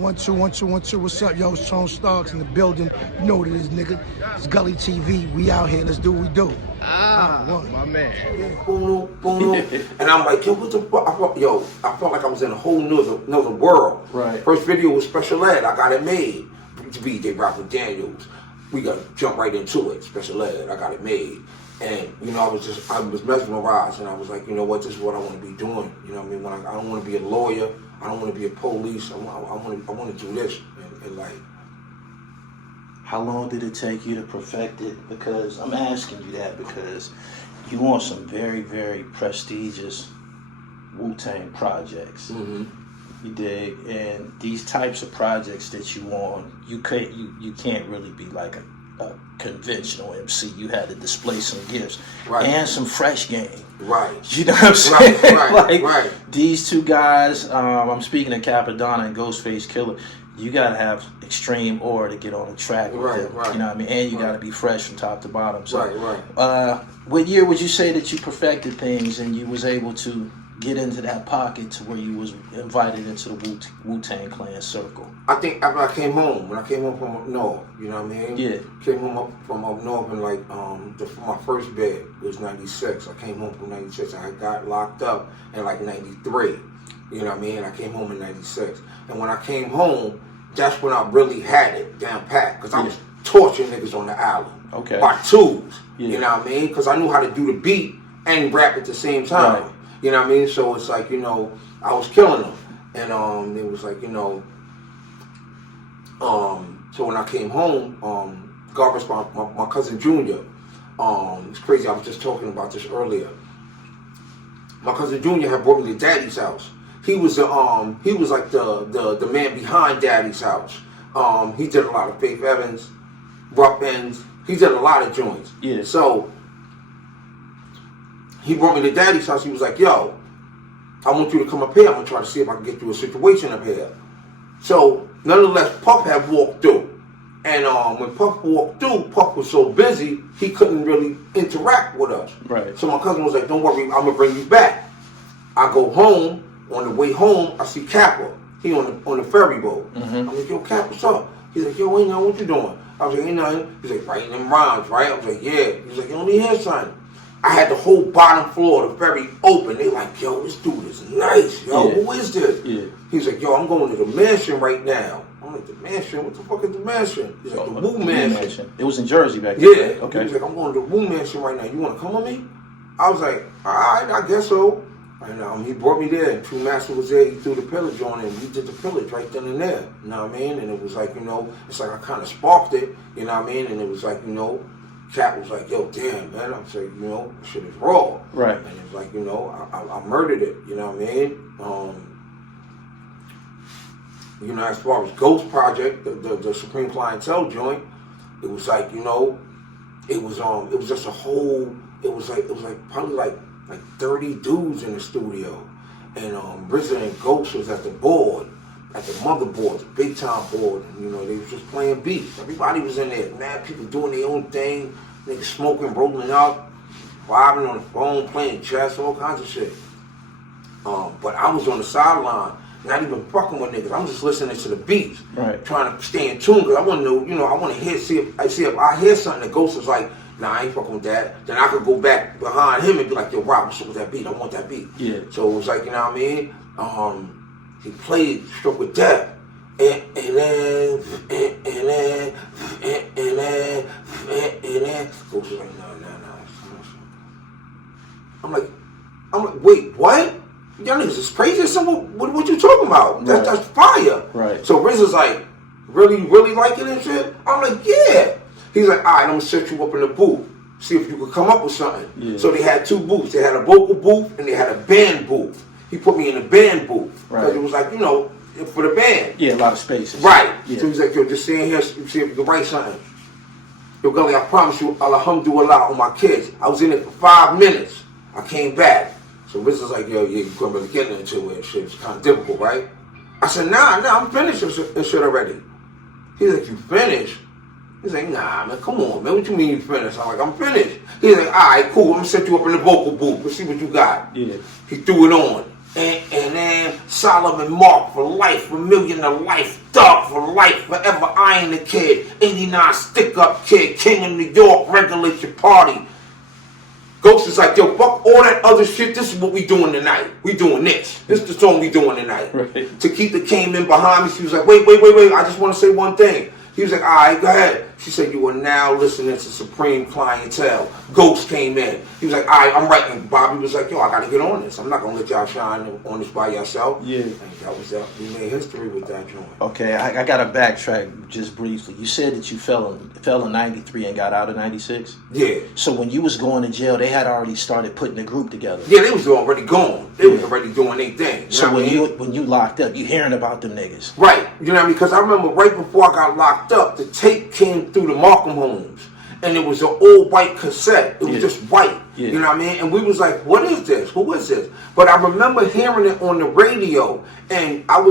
1 2 1 2 1 2. What's up, yo? It's Tone Starks in the building. You know what it is, nigga. It's Gully TV. We out here. Let's do what we do. My man. Yeah. Boom, boom. And I'm like, yo, what the fuck? I felt like I was in a whole another world. Right. First video was Special Ed. I got it made. BJ Robert Daniels. We got to jump right into it. Special Ed. I got it made. And, you know, I was mesmerized. And I was like, you know what? This is what I want to be doing. You know what I mean? I don't want to be a lawyer. I don't want to be a police. I want to do this. And like, how long did it take you to perfect it? Because I'm asking you that because you on some very, very prestigious Wu Tang projects. mm-hmm. You dig? And these types of projects that you on, you can't really be like a conventional MC. You had to display some gifts, right, and some fresh game. Right. You know what I'm saying? Right. Like, these two guys, I'm speaking of Cappadonna and Ghostface Killah, you gotta have extreme aura to get on the track with them. Right. You know what I mean? And you gotta be fresh from top to bottom. So, Right. What year would you say that you perfected things and you was able to get into that pocket to where you was invited into the Wu Tang Clan circle? I think after I came home, when I came home from up north, you know what I mean? Yeah. Came home from up north and like my first bed was 96. I came home from 96. I got locked up in like 93. You know what I mean? I came home in 96. And when I came home, that's when I really had it down pat. Because I was torturing niggas on the island. Okay. By twos. Yeah. You know what I mean? Because I knew how to do the beat and rap at the same time. Right. You know what I mean? So it's like, you know, I was killing them. And it was like, you know, so when I came home, God rest my cousin Junior, it's crazy, I was just talking about this earlier. My cousin Junior had brought me to Daddy's house. He was like the man behind Daddy's house. He did a lot of Faith Evans, Rough Ends. He did a lot of joints. Yeah. So he brought me to Daddy's house. He was like, yo, I want you to come up here. I'm going to try to see if I can get you a situation up here. So, nonetheless, Puff had walked through. And when Puff walked through, Puff was so busy, he couldn't really interact with us. Right. So my cousin was like, don't worry, I'm going to bring you back. I go home. On the way home, I see Kappa. He on the ferry boat. Mm-hmm. I'm like, yo, Cap, what's up? He's like, yo, ain't nothing, what you doing? I was like, ain't nothing. He's like, writing them rhymes, right? I was like, yeah. He's like, you don't need hear something. I had the whole bottom floor of the ferry open. They like, yo, this dude is nice. Yo, who is this? Yeah. He's like, yo, I'm going to the mansion right now. I'm like, the mansion? What the fuck is the mansion? He's like, the Wu mansion. It was in Jersey back then. Yeah. Right? Okay. He was like, I'm going to the Wu mansion right now. You want to come with me? I was like, all right, I guess so. And he brought me there, and True Master was there. He threw the Pillage on, and we did the Pillage right then and there. You know what I mean? And it was like, you know, it's like I kind of sparked it. You know what I mean? And it was like, you know, Cat was like, yo, damn, man. I'm saying, you know, shit is raw. Right. And it was like, you know, I murdered it. You know what I mean? You know, as far as Ghost Project, the Supreme Clientele joint, it was like, you know, it was just a whole. It was like probably like 30 dudes in the studio, and RZA and Ghost was at the board, at the motherboard, the big time board, and you know, they was just playing beats. Everybody was in there, mad people doing their own thing, niggas smoking, rolling out, vibing on the phone, playing chess, all kinds of shit. But I was on the sideline, not even fucking with niggas. I'm just listening to the beats, right, trying to stay in tune, because I want to know, you know, I want to hear, see if I hear something that Ghost is like, nah, I ain't fucking with that. Then I could go back behind him and be like, yo, Rob, what's up with that beat? I want that beat. Yeah. So it was like, you know what I mean? He played Struck with Death. And then. Ghost was like, no. I'm like, wait, what? Y'all niggas is crazy or something? What you talking about? Right. That's fire. Right. So RZA's like, really liking it and shit? I'm like, yeah. He's like, all right, I'm going to set you up in the booth. See if you could come up with something. Yeah. So they had two booths. They had a vocal booth and they had a band booth. He put me in the band booth. Because it was like, you know, for the band. Yeah, a lot of spaces. Right. Yeah. So he's like, yo, just stay in here, see if you can write something. Yo, Gully, I promise you, alhamdulillah on my kids. I was in it for 5 minutes. I came back. So RZA's like, yo, yeah, you couldn't really get into it and shit. It's kind of difficult, right? I said, nah, I'm finished and shit already. He's like, you finished? He's like, nah, man, come on, man. What you mean you finished? I'm like, I'm finished. He's like, all right, cool. I'm going to set you up in the vocal booth. Let's see what you got. Yeah. He threw it on. And Eminem, Solomon Mark for life, $1 million to life, Thug for life, forever I ain't a kid, 89 stick up kid, king of New York, regulate your party. Ghost is like, yo, fuck all that other shit. This is what we doing tonight. We doing this. This is the song we doing tonight. Right. Takita came in behind me. She was like, wait. I just want to say one thing. He was like, all right, go ahead. She said, you are now listening to Supreme Clientele. Ghost came in. He was like, all right, I'm writing. Bobby was like, yo, I got to get on this. I'm not going to let y'all shine on this by yourself. Yeah. And that was that. We made history with that joint. Okay, I got to backtrack just briefly. You said that you fell in 93 and got out in 96? Yeah. So when you was going to jail, they had already started putting the group together? Yeah, they was already gone. They was already doing their thing. So when you locked up, you hearing about them niggas? Right. You know what I mean? Because I remember right before I got locked up, the tape came through the Markham homes. And it was an old white cassette. It was just white. Yeah. You know what I mean? And we was like, what is this? Who is this? But I remember hearing it on the radio. And I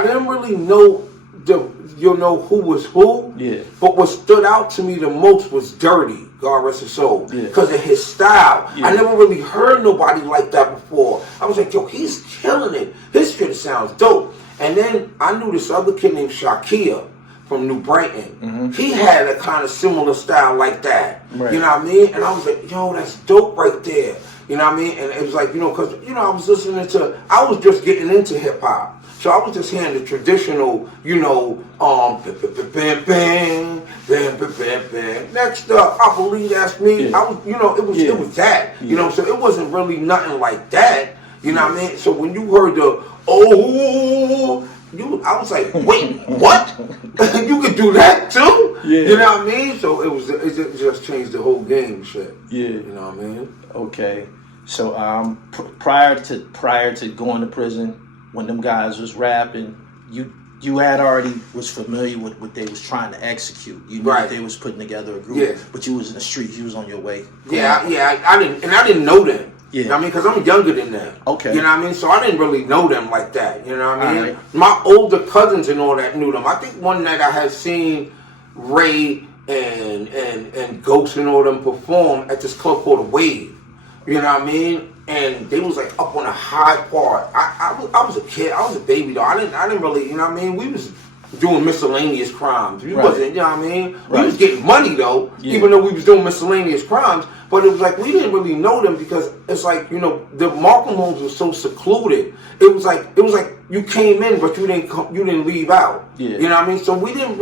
didn't really know who was who. Yeah. But what stood out to me the most was Dirty, God rest his soul. Because of his style. Yeah. I never really heard nobody like that before. I was like, yo, he's killing it. His shit sounds dope. And then I knew this other kid named Shakia from New Brighton. Mm-hmm. He had a kind of similar style like that. Right. You know what I mean? And I was like, yo, that's dope right there. You know what I mean? And it was like, because, I was listening to, I was just getting into hip hop. So I was just hearing the traditional, next up, I believe that's me. Yeah. I was, it was that. Yeah. So it wasn't really nothing like that. You know what I mean? So when you heard the, I was like, wait, what? You could do that too? Yeah. You know what I mean? So it just changed the whole game, shit. Yeah. You know what I mean? Okay. So prior to going to prison, when them guys was rapping, you had already was familiar with what they was trying to execute. You knew that they was putting together a group, but you was in the streets. You was on your way. I didn't know them. Yeah. You know what I mean? Because I'm younger than them. Okay. You know what I mean? So I didn't really know them like that. You know what I mean? Right. My older cousins and all that knew them. I think one night I had seen Ray and Ghost and all them perform at this club called The Wave. You know what I mean? And they was like up on a high part. I was a kid. I was a baby though. I didn't really, you know what I mean? We was doing miscellaneous crimes. We wasn't, you know what I mean? We was getting money though, even though we was doing miscellaneous crimes. But it was like we didn't really know them because it's like, the Markham homes were so secluded. It was like you came in but you didn't leave out. Yeah. You know what I mean? So we didn't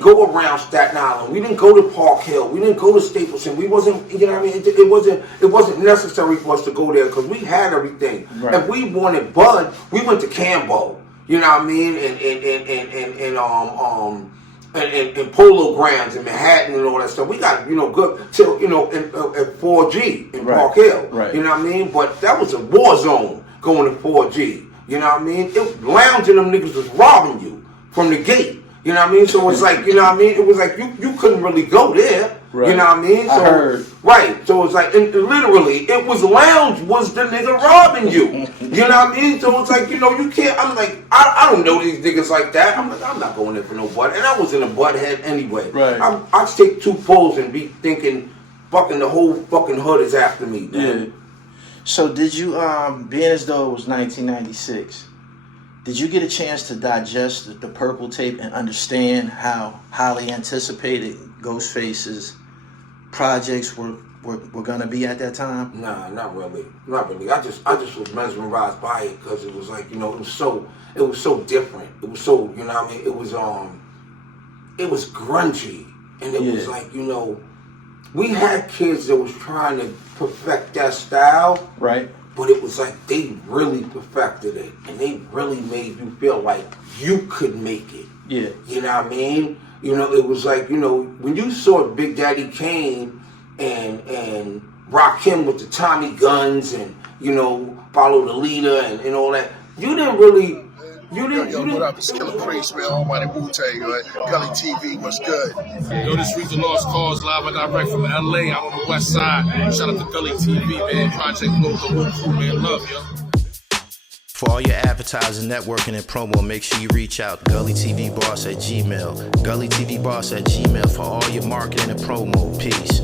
go around Staten Island. We didn't go to Park Hill. We didn't go to Stapleton. We wasn't, you know what I mean? It wasn't necessary for us to go there because we had everything. Right. If we wanted bud, we went to Cambo. You know what I mean? And Polo Grounds in Manhattan and all that stuff. We got, good till, at 4G in Park Hill. Right. You know what I mean? But that was a war zone going to 4G. You know what I mean? Lounging them niggas was robbing you from the gate. You know what I mean? So it's like, you know what I mean? It was like you couldn't really go there. Right. You know what I mean? So, I heard. Right. So it's like, and literally, it was lounge was the nigga robbing you. You know what I mean? So it's like, you can't, I'm like, I don't know these niggas like that. I'm like, I'm not going there for no butt. And I was in a butt head anyway. Right. I'd take 2 pulls and be thinking, fucking the whole fucking hood is after me, man. Yeah. So did you, being as though it was 1996, did you get a chance to digest the Purple tape and understand how highly anticipated Ghostface's projects were going to be at that time? Nah, not really. I just was mesmerized by it because it was like, it was so different. It was so, you know what I mean? It was grungy. And it was like, we had kids that was trying to perfect that style. Right. But it was like they really perfected it. And they really made you feel like you could make it. Yeah. You know what I mean? It was like, when you saw Big Daddy Kane and Rakim with the Tommy guns and, Follow the Leader and all that, you didn't really... Yo, what up? It's Killer Priest, man. Almighty Wu Tang, right? Gully TV, what's good? Yo, this week's the Lost Cause live and direct from LA out on the west side. Shout out to Gully TV, man. Project Blow the whole crew, man. Love, yo. For all your advertising, networking, and promo, make sure you reach out. GullyTVBoss@gmail.com. GullyTVBoss@gmail.com for all your marketing and promo. Peace.